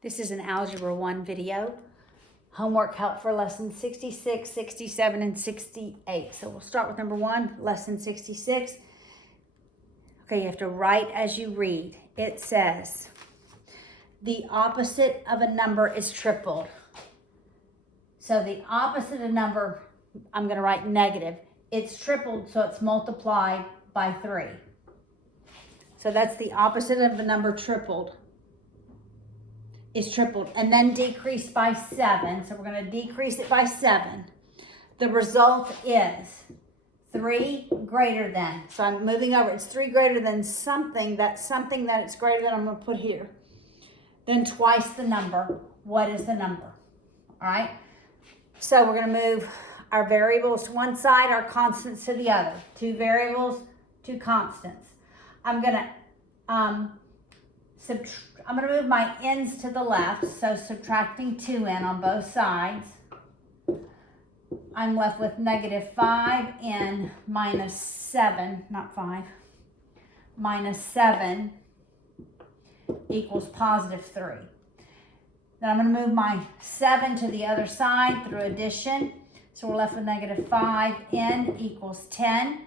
This is an Algebra 1 video. Homework help for lesson 66, 67, and 68. So we'll start with number 1, lesson 66. Okay, you have to write as you read. It says, the opposite of a number is tripled. So the opposite of a number, I'm going to write negative. It's tripled, so it's multiplied by 3. So that's the opposite of a number tripled. Is tripled and then decreased by 7. So we're going to decrease it by 7. The result is 3 greater than. So I'm moving over. It's 3 greater than something. That's something that it's greater than. I'm going to put here. Then twice the number. What is the number? All right. So we're going to move our variables to one side, our constants to the other. 2 variables, 2 constants. I'm going to move my n's to the left, so subtracting 2n on both sides. I'm left with negative 5n minus 7, not 5, minus 7 equals positive 3. Then I'm going to move my 7 to the other side through addition. So we're left with negative 5n equals 10.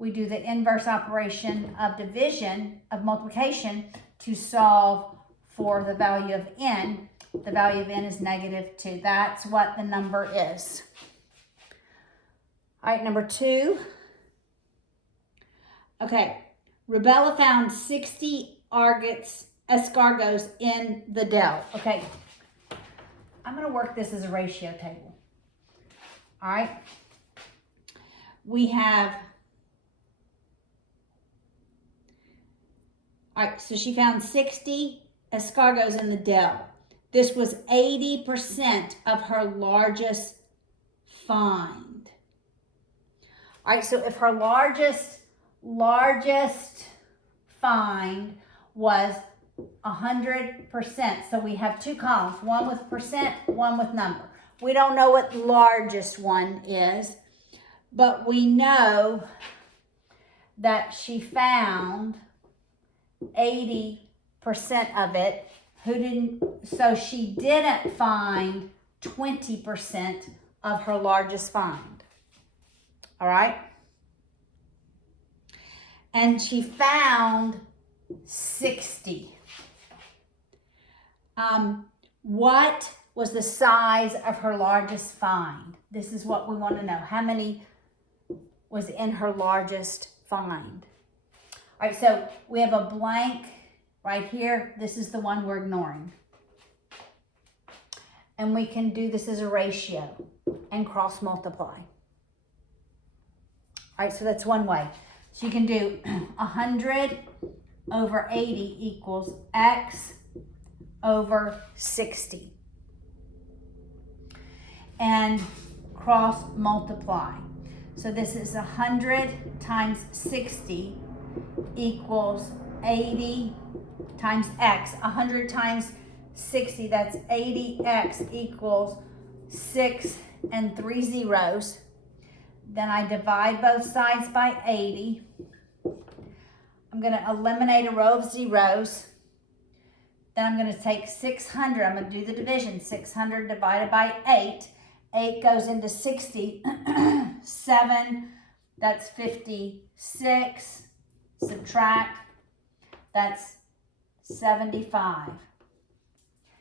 We do the inverse operation of division, of multiplication, to solve for the value of n. The value of n is negative 2. That's what the number is. All right, number 2. Okay, Rebella found 60 escargots in the dell. Okay, I'm going to work this as a ratio table. All right, we have... All right, so she found 60 escargots in the dell. This was 80% of her largest find. All right, so if her largest find was 100%, so we have 2 columns, one with percent, one with number. We don't know what largest one is, but we know that she found 80% of it. So she didn't find 20% of her largest find. All right? And she found 60. What was the size of her largest find? This is what we want to know. How many was in her largest find? All right, so we have a blank right here. This is the one we're ignoring. And we can do this as a ratio and cross multiply. All right, so that's one way. So you can do 100 over 80 equals x over 60. And cross multiply. So this is 100 times 60 equals 80 times x. 100 times 60, that's 80x equals 6 and 3 zeros. Then I divide both sides by 80. I'm going to eliminate a row of zeros. Then I'm going to take 600. I'm going to do the division. 600 divided by 8. 8 goes into 60. 7, that's 56. Subtract, that's 75.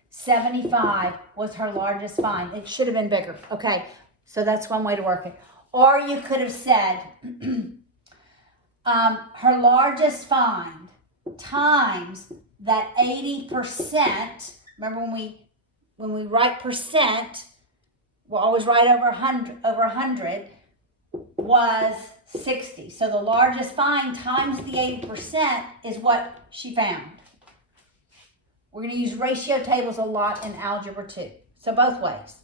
75 was her largest find. It should have been bigger. Okay, so that's one way to work it. Or you could have said her largest find times that 80%. Remember when we write percent, we'll always write over 100 was 60. So the largest find times the 80% is what she found. We're going to use ratio tables a lot in Algebra 2. So both ways.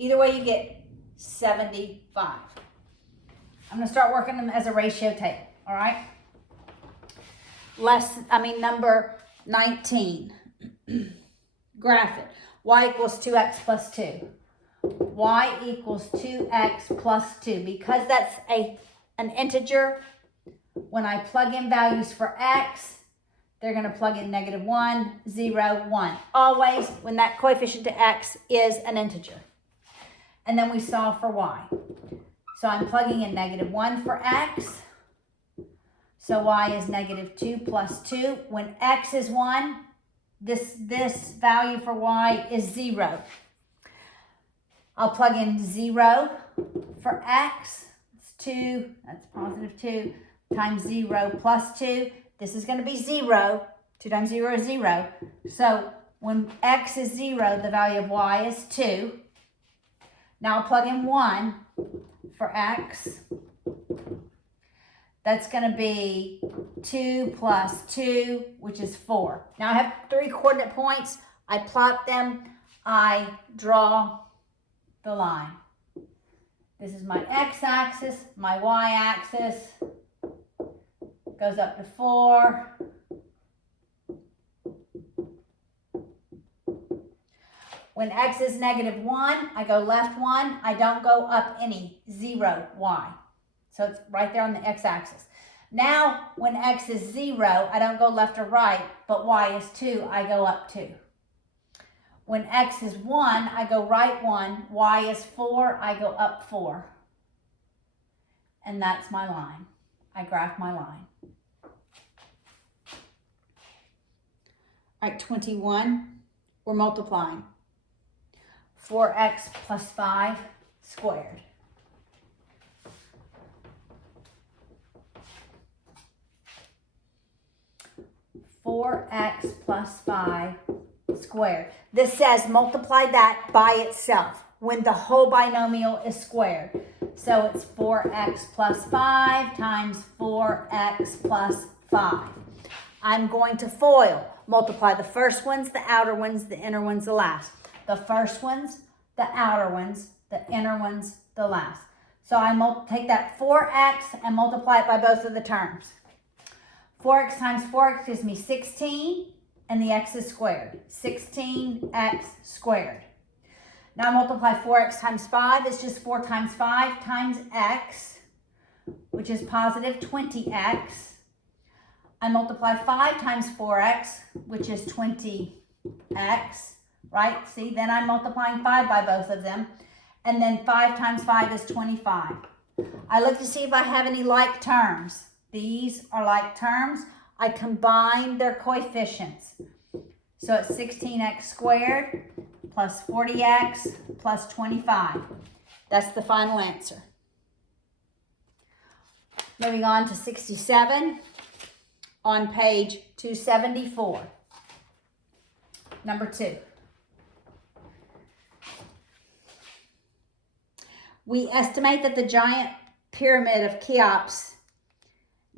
Either way you get 75. I'm going to start working them as a ratio table. All right? Number 19. Graph it. Y equals 2x plus 2. Y equals 2x plus 2. Because that's an integer, when I plug in values for x, they're going to plug in negative 1, 0, 1. Always when that coefficient to x is an integer. And then we solve for y. So I'm plugging in negative 1 for x. So y is negative 2 plus 2. When x is 1, this value for y is 0. I'll plug in 0 for x. It's 2, that's positive 2, times 0 plus 2. This is going to be 0. 2 times 0 is 0. So when x is 0, the value of y is 2. Now I'll plug in 1 for x. That's going to be 2 plus 2, which is 4. Now I have 3 coordinate points. I plot them. I draw the line. This is my x-axis. My y-axis goes up to 4. When x is negative 1, I go left 1. I don't go up any. 0, y. So it's right there on the x-axis. Now, when x is 0, I don't go left or right, but y is 2, I go up 2. When x is 1, I go right 1, y is 4, I go up 4. And that's my line. I graph my line. All right, 21, we're multiplying. 4x plus 5 squared. (4x plus 5 squared). This says multiply that by itself when the whole binomial is squared. So it's 4x plus 5 times 4x plus 5. I'm going to FOIL. Multiply the first ones, the outer ones, the inner ones, the last. The first ones, the outer ones, the inner ones, the last. So I take that 4x and multiply it by both of the terms. 4x times 4x gives me 16, and the x is squared. 16x squared. Now I multiply 4x times 5. It's just 4 times 5 times x, which is positive 20x. I multiply 5 times 4x, which is 20x, right? See, then I'm multiplying 5 by both of them. And then 5 times 5 is 25. I look to see if I have any like terms. These are like terms. I combine their coefficients. So it's 16x squared plus 40x plus 25. That's the final answer. Moving on to 67 on page 274. Number 2. We estimate that the giant pyramid of Cheops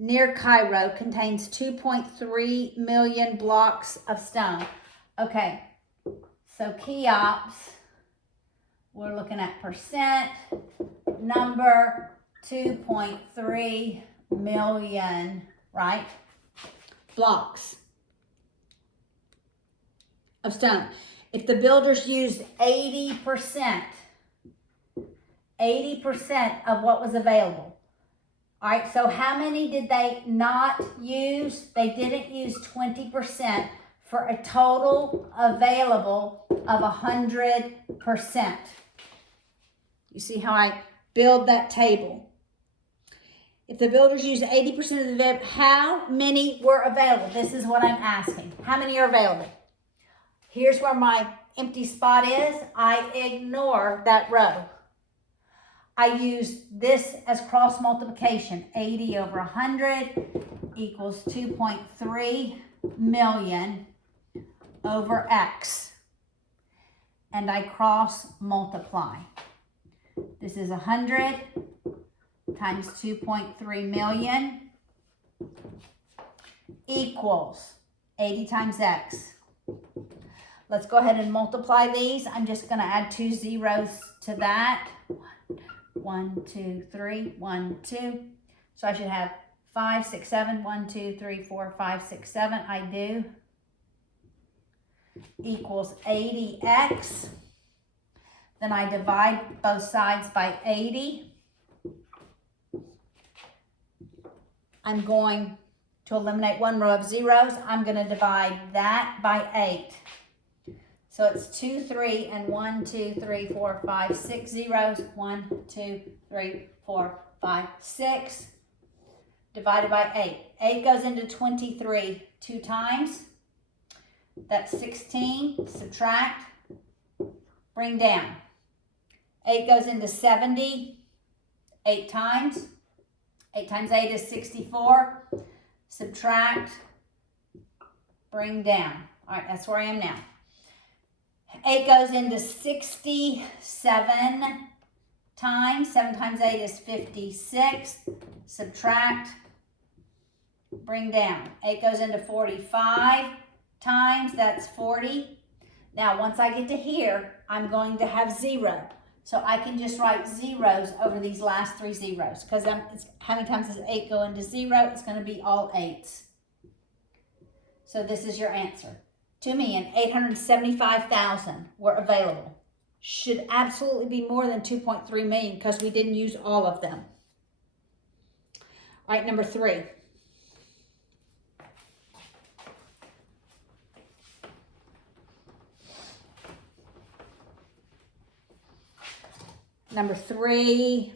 near Cairo contains 2.3 million blocks of stone. Okay, so Cheops, we're looking at percent, number 2.3 million, right? Blocks of stone. If the builders used 80% of what was available. All right, so how many did they not use? They didn't use 20% for a total available of 100%. You see how I build that table? If the builders used 80% of the, how many were available? This is what I'm asking. How many are available? Here's where my empty spot is. I ignore that row. I use this as cross multiplication. 80 over 100 equals 2.3 million over x. And I cross multiply. This is 100 times 2.3 million equals 80 times x. Let's go ahead and multiply these. I'm just going to add 2 zeros to that. 1, 2, 3, 1, 2. So I should have 5, 6, 7. 1, 2, 3, 4, 5, 6, 7. I do. Equals 80x. Then I divide both sides by 80. I'm going To eliminate one row of zeros, I'm going to divide that by 8. So it's 2, 3, and 1, 2, 3, 4, 5, 6 zeros. 1, 2, 3, 4, 5, 6. Divided by 8. 8 goes into 23 2 times. That's 16. Subtract. Bring down. 8 goes into 70 8 times. 8 times 8 is 64. Subtract. Bring down. All right, that's where I am now. 8 goes into 67 times. 7 times 8 is 56. Subtract. Bring down. 8 goes into 45 times. That's 40. Now, once I get to here, I'm going to have 0. So I can just write zeros over these last 3 zeros. Because how many times does 8 go into 0? It's going to be all 8s. So this is your answer. 2,875,000 were available. Should absolutely be more than 2.3 million because we didn't use all of them. All right, number 3. Number 3,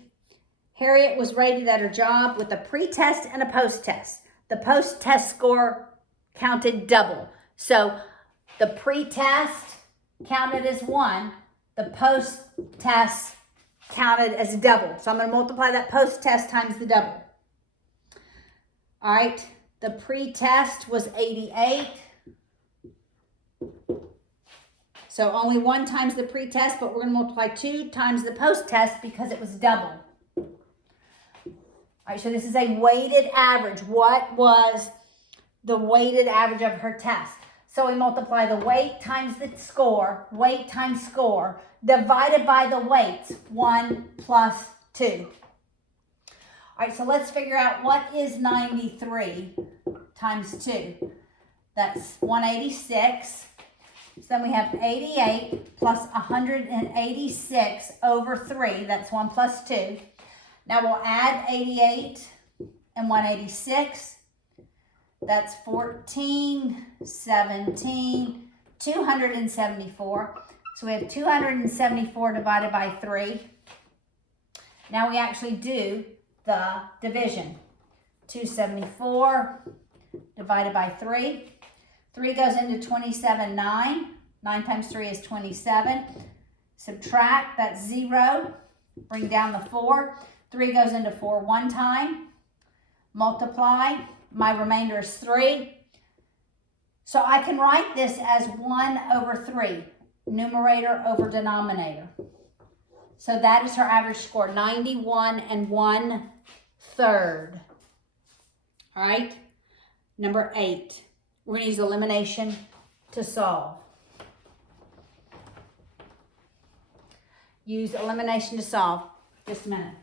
Harriet was rated at her job with a pre-test and a post-test. The post-test score counted double. So the pre-test counted as 1. The post-test counted as double. So I'm going to multiply that post-test times the double. All right. The pre-test was 88. So only 1 times the pre-test, but we're going to multiply 2 times the post-test because it was double. All right, so this is a weighted average. What was the weighted average of her test? So we multiply the weight times the score, weight times score, divided by the weights, 1 plus 2. All right, so let's figure out what is 93 times 2. That's 186. So then we have 88 plus 186 over 3. That's 1 plus 2. Now we'll add 88 and 186. That's 14, 17, 274. So we have 274 divided by 3. Now we actually do the division. 274 divided by 3. 3 goes into 27, 9. 9 times 3 is 27. Subtract, that's 0. Bring down the 4. 3 goes into 4 one time. Multiply, my remainder is 3. So I can write this as 1 over 3, numerator over denominator. So that is her average score, 91 1/3. All right, number 8. We're going to use elimination to solve. Use elimination to solve. Just a minute.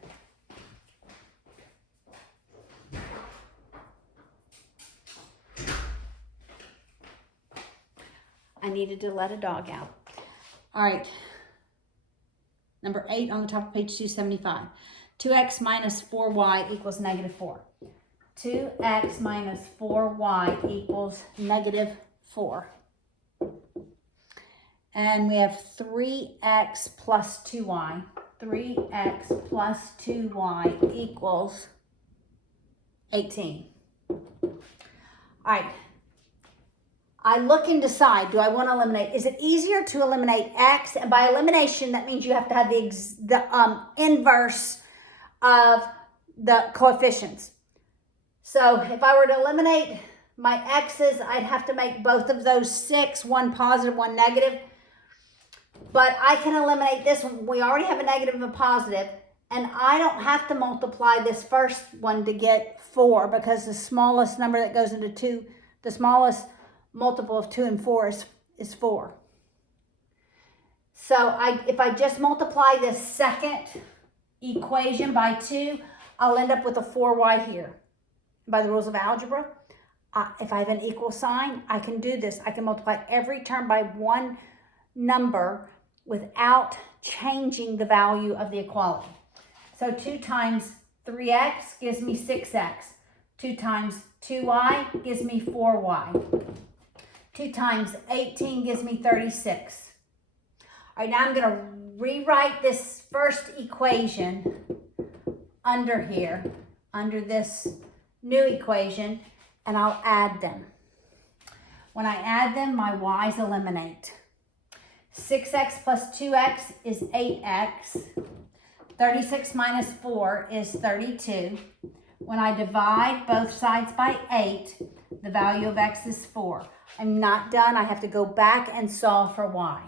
I needed to let a dog out. All right. Number 8 on the top of page 275. 2x minus 4y equals negative 4. 2x minus 4y equals negative 4. And we have 3x plus 2y. 3x plus 2y equals 18. All right. I look and decide, do I want to eliminate? Is it easier to eliminate x? And by elimination, that means you have to have the inverse of the coefficients. So if I were to eliminate my x's, I'd have to make both of those 6, one positive, one negative. But I can eliminate this one. We already have a negative and a positive. And I don't have to multiply this first one to get 4 because the smallest number that goes into 2, the smallest multiple of 2 and 4 is 4. So if I just multiply this second equation by 2, I'll end up with a 4y here. By the rules of algebra, if I have an equal sign, I can do this. I can multiply every term by one number without changing the value of the equality. So 2 times 3x gives me 6x. 2 times 2y gives me 4y. 2 times 18 gives me 36. All right, now I'm going to rewrite this first equation under here, under this new equation, and I'll add them. When I add them, my y's eliminate. 6x plus 2x is 8x. 36 minus 4 is 32. When I divide both sides by 8, the value of x is 4. I'm not done. I have to go back and solve for y.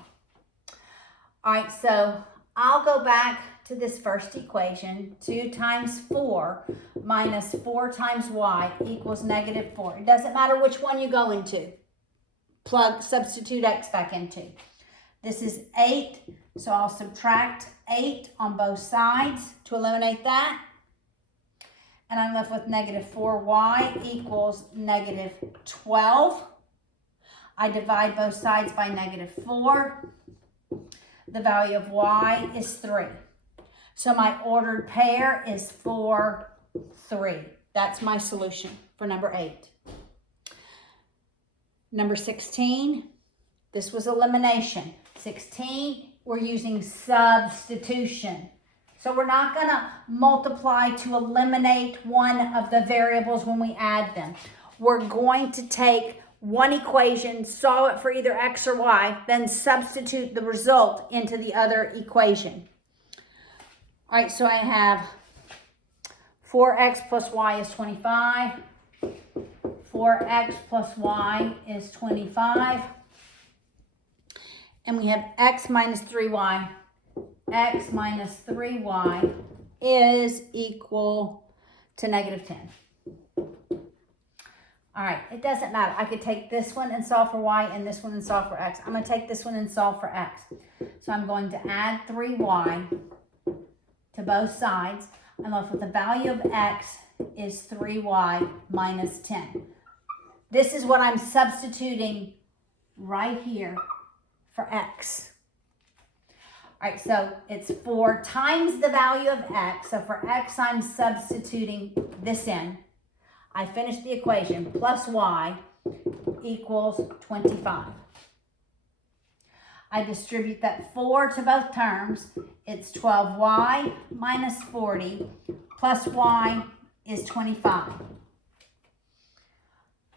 All right, so I'll go back to this first equation. 2 times 4 minus 4 times y equals negative 4. It doesn't matter which one you go into. Substitute x back into. This is 8, so I'll subtract 8 on both sides to eliminate that. And I'm left with negative 4y equals negative 12. I divide both sides by negative 4. The value of y is 3. So my ordered pair is 4, 3. That's my solution for number 8. Number 16, this was elimination. 16, we're using substitution. So we're not going to multiply to eliminate one of the variables when we add them. We're going to take one equation, solve it for either x or y, then substitute the result into the other equation. All right, so I have 4x plus y is 25. 4x plus y is 25. And we have x minus 3y. X minus 3y is equal to negative 10. All right, it doesn't matter. I could take this one and solve for y and this one and solve for x. I'm going to take this one and solve for x. So I'm going to add 3y to both sides. I'm left with the value of x is 3y minus 10. This is what I'm substituting right here for x. All right, so it's 4 times the value of x. So for x, I'm substituting this in. I finished the equation. Plus y equals 25. I distribute that 4 to both terms. It's 12y minus 40 plus y is 25.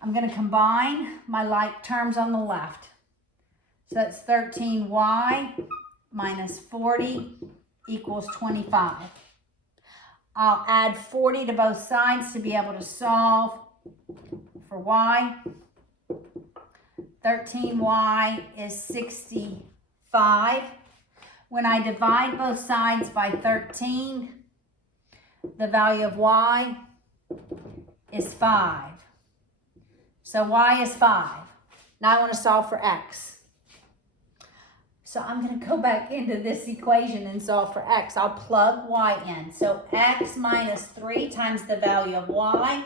I'm going to combine my like terms on the left. So that's 13y minus 40 equals 25. I'll add 40 to both sides to be able to solve for y. 13y is 65. When I divide both sides by 13, the value of y is 5. So y is 5. Now I want to solve for x. So I'm going to go back into this equation and solve for x. I'll plug y in. So x minus 3 times the value of y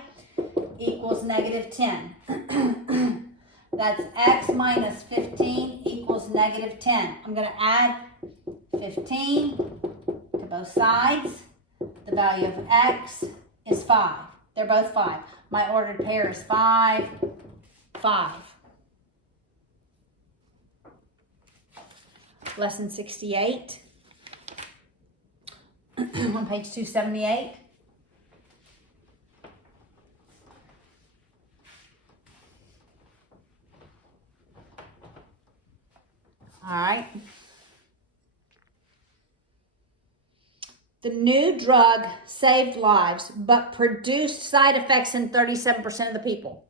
equals negative 10. That's x minus 15 equals negative 10. I'm going to add 15 to both sides. The value of x is 5. They're both 5. My ordered pair is 5, 5. Lesson 68 on page 278. All right. The new drug saved lives, but produced side effects in 37% of the people.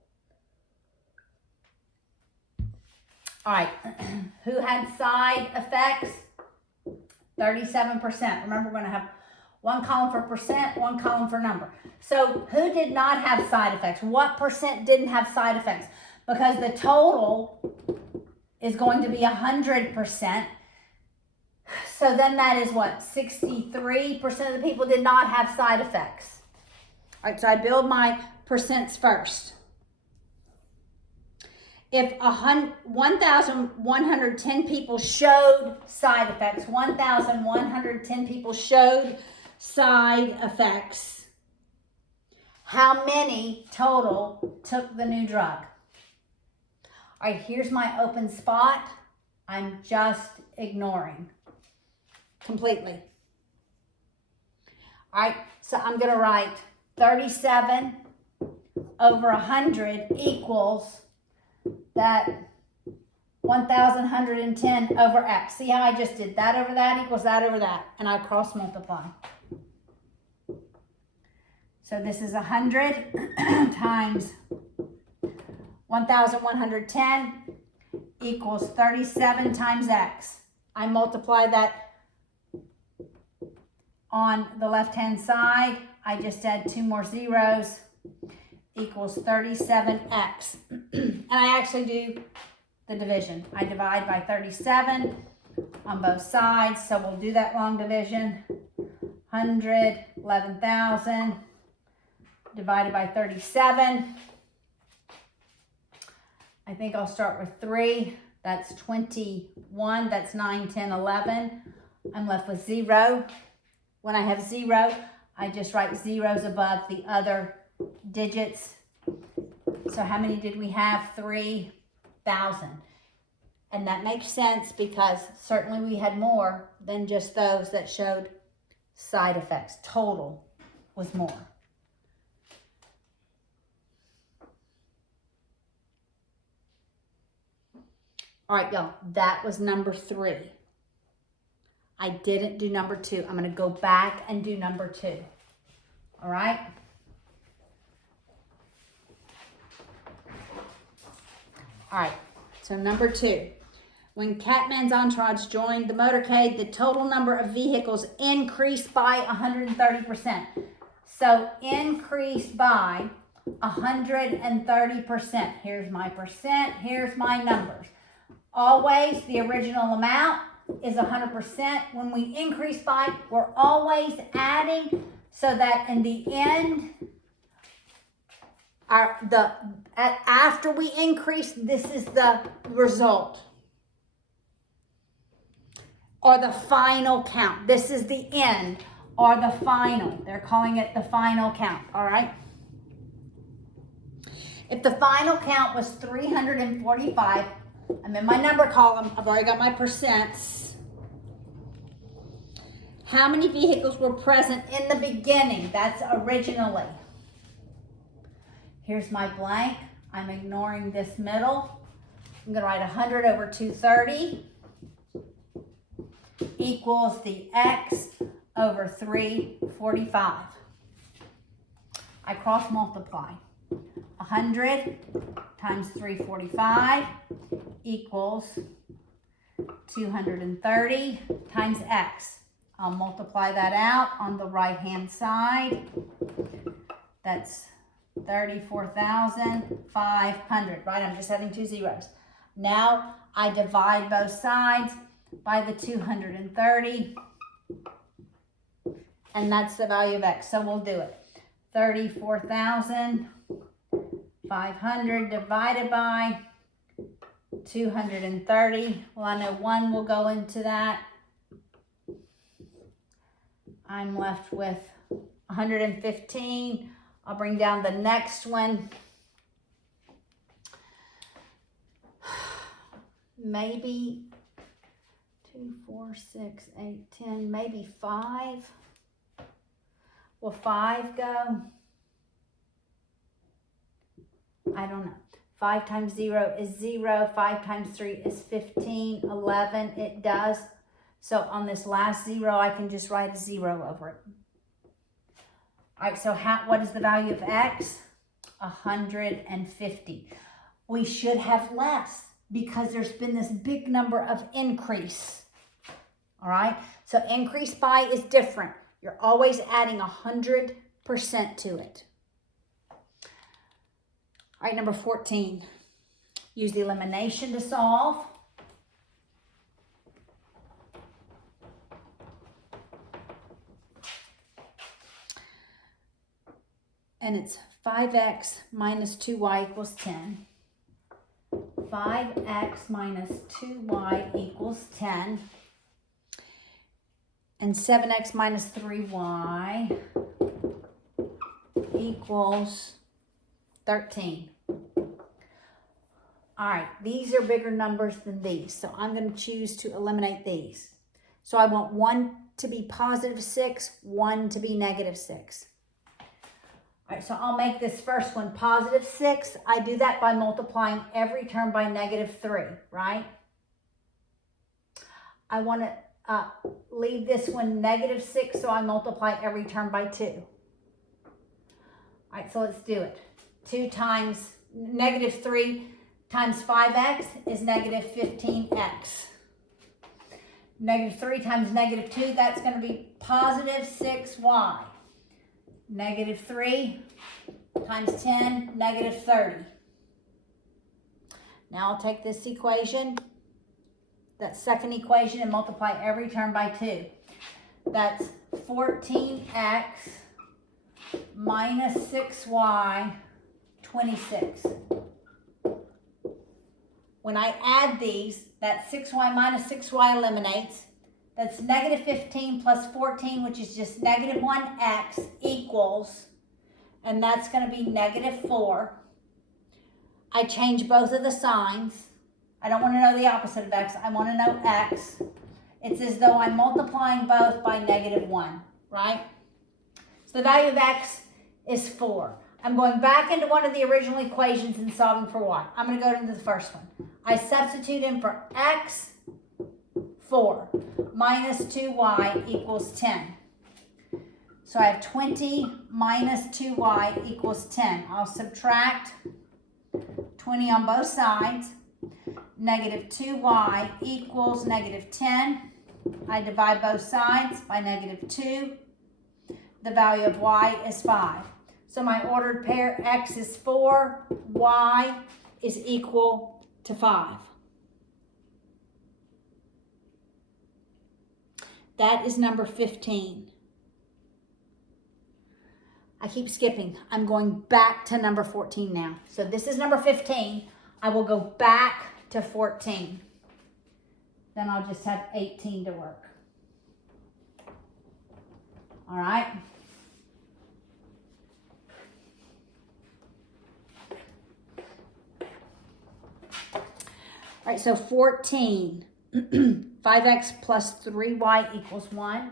All right, who had side effects? 37%. Remember, we're going to have one column for percent, one column for number. So who did not have side effects? What percent didn't have side effects? Because the total is going to be 100%. So then that is what? 63% of the people did not have side effects. All right, so I build my percents first. If 1,110 people showed side effects, 1,110 people showed side effects, How many total took the new drug? All right, here's my open spot. I'm just ignoring completely. All right, so I'm going to write 37 over 100 equals that 1,110 over x. See how I just did that over that equals that over that, and I cross multiply. So this is 100 times 1,110 equals 37 times x. I multiply that on the left-hand side. I just add 2 more zeros, equals 37x. And I actually do the division. I divide by 37 on both sides, so we'll do that long division. 100, 11,000 divided by 37. I think I'll start with 3. That's 21. That's 9, 10, 11. I'm left with 0. When I have 0, I just write zeros above the other digits. So how many did we have? 3,000. And that makes sense because certainly we had more than just those that showed side effects. Total was more. All right, y'all, that was number 3. I didn't do number 2. I'm going to go back and do number 2. All right? All right, so number 2. When Catman's entourage joined the motorcade, the total number of vehicles increased by 130%. So increased by 130%. Here's my percent. Here's my numbers. Always the original amount is 100%. When we increase by, we're always adding so that in the end, after we increase, this is the result. Or the final count. This is the end or the final. They're calling it the final count, all right? If the final count was 345, I'm in my number column. I've already got my percents. How many vehicles were present in the beginning? That's originally. Here's my blank. I'm ignoring this middle. I'm going to write 100 over 230 equals the x over 345. I cross multiply. 100 times 345 equals 230 times x. I'll multiply that out on the right-hand side. That's 34,500, right? I'm just adding 2 zeros. Now I divide both sides by the 230, and that's the value of x. So we'll do it. 34,500 divided by 230. Well, I know 1 will go into that. I'm left with 115. I'll bring down the next one. Maybe 2, 4, 6, 8, 10, maybe 5. Will 5 go? I don't know. 5 times 0 is 0. 5 times 3 is 15. 11, it does. So on this last 0, I can just write a 0 over it. All right, so what is the value of x? 150. We should have less because there's been this big number of increase. All right, so increase by is different. You're always adding 100% to it. All right, number 14. Use the elimination to solve. And it's 5x minus 2y equals 10. 5x minus 2y equals 10. And 7x minus 3y equals 13. All right, these are bigger numbers than these, so I'm going to choose to eliminate these. So I want 1 to be positive 6, 1 to be negative 6. All right, so I'll make this first one positive 6. I do that by multiplying every term by negative 3, right? I want to leave this one negative 6, so I multiply every term by 2. All right, so let's do it. 2 times negative 3 times 5x is negative 15x. Negative 3 times negative 2, that's going to be positive 6y. Negative 3 times 10, negative 30. Now I'll take this equation, that second equation, and multiply every term by 2. That's 14x minus 6y, 26. When I add these, that 6y minus 6y eliminates. That's negative 15 plus 14, which is just negative 1x, equals, and that's going to be negative 4. I change both of the signs. I don't want to know the opposite of x. I want to know x. It's as though I'm multiplying both by negative 1, right? So the value of x is 4. I'm going back into one of the original equations and solving for y. I'm going to go into the first one. I substitute in for x, 4, minus 2y equals 10. So I have 20 minus 2y equals 10. I'll subtract 20 on both sides. Negative 2y equals negative 10. I divide both sides by negative 2. The value of y is 5. So my ordered pair, x is 4, y is equal to 5. That is number 15. I keep skipping. I'm going back to number 14 now. So this is number 15. I will go back to 14. Then I'll just have 18 to work. All right. All right, so 14. 5x plus 3y equals 1.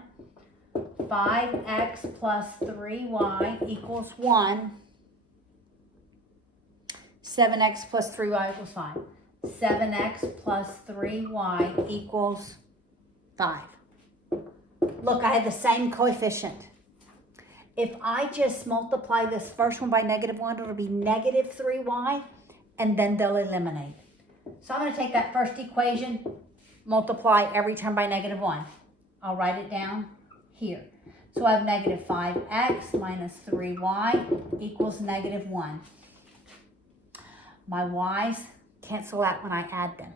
5x plus 3y equals 1. 7x plus 3y equals 5. 7x plus 3y equals 5. Look, I had the same coefficient. If I just multiply this first one by negative 1, it'll be negative 3y, and then they'll eliminate. So I'm going to take that first equation, multiply every term by negative 1. I'll write it down here. So I have negative 5x minus 3y equals negative 1. My y's cancel out when I add them.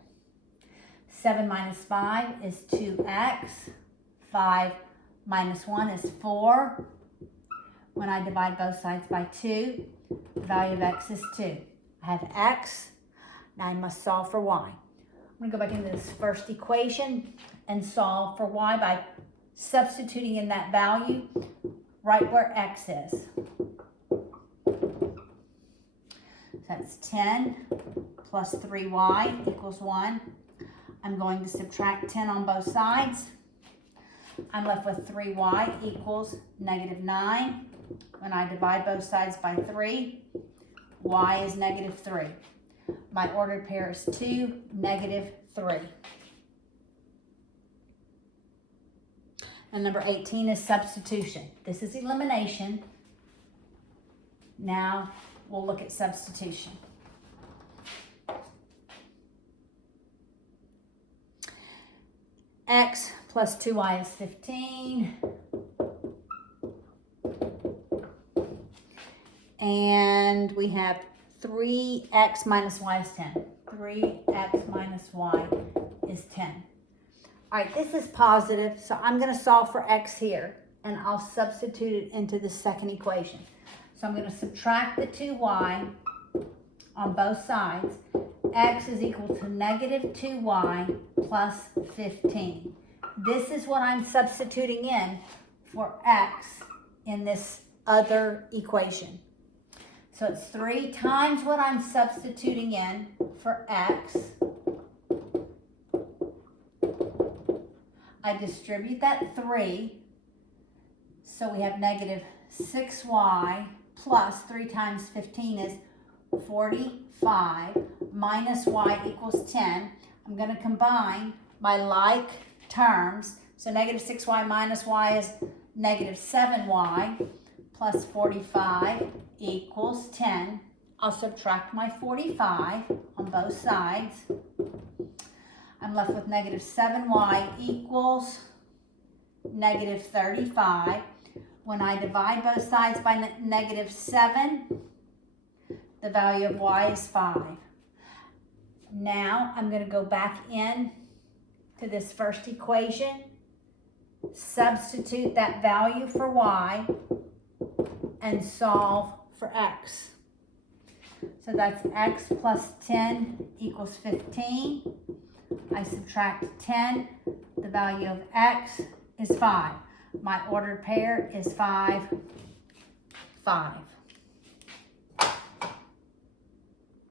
7 minus 5 is 2x. 5 minus 1 is 4. When I divide both sides by 2, the value of x is 2. I have x. Now I must solve for y. I'm going to go back into this first equation and solve for y by substituting in that value right where x is. That's 10 plus 3y equals 1. I'm going to subtract 10 on both sides. I'm left with 3y equals negative 9. When I divide both sides by 3, y is negative 3. My ordered pair is 2, negative 3. And number 18 is substitution. This is elimination. Now we'll look at substitution. X plus 2y is 15. And we have 3x minus y is 10. 3x minus y is 10. All right, this is positive, so I'm going to solve for x here, and I'll substitute it into the second equation. So I'm going to subtract the 2y on both sides. X is equal to negative 2y plus 15. This is what I'm substituting in for x in this other equation. So it's 3 times what I'm substituting in for x. I distribute that 3. So we have negative 6y plus 3 times 15 is 45 minus y equals 10. I'm going to combine my like terms. So negative 6y minus y is negative 7y plus 45 equals 10. I'll subtract my 45 on both sides. I'm left with negative 7y equals negative 35. When I divide both sides by negative 7, the value of y is 5. Now I'm going to go back in to this first equation, substitute that value for y, and solve for x. So that's x plus 10 equals 15. I subtract 10. The value of x is 5. My ordered pair is 5, 5.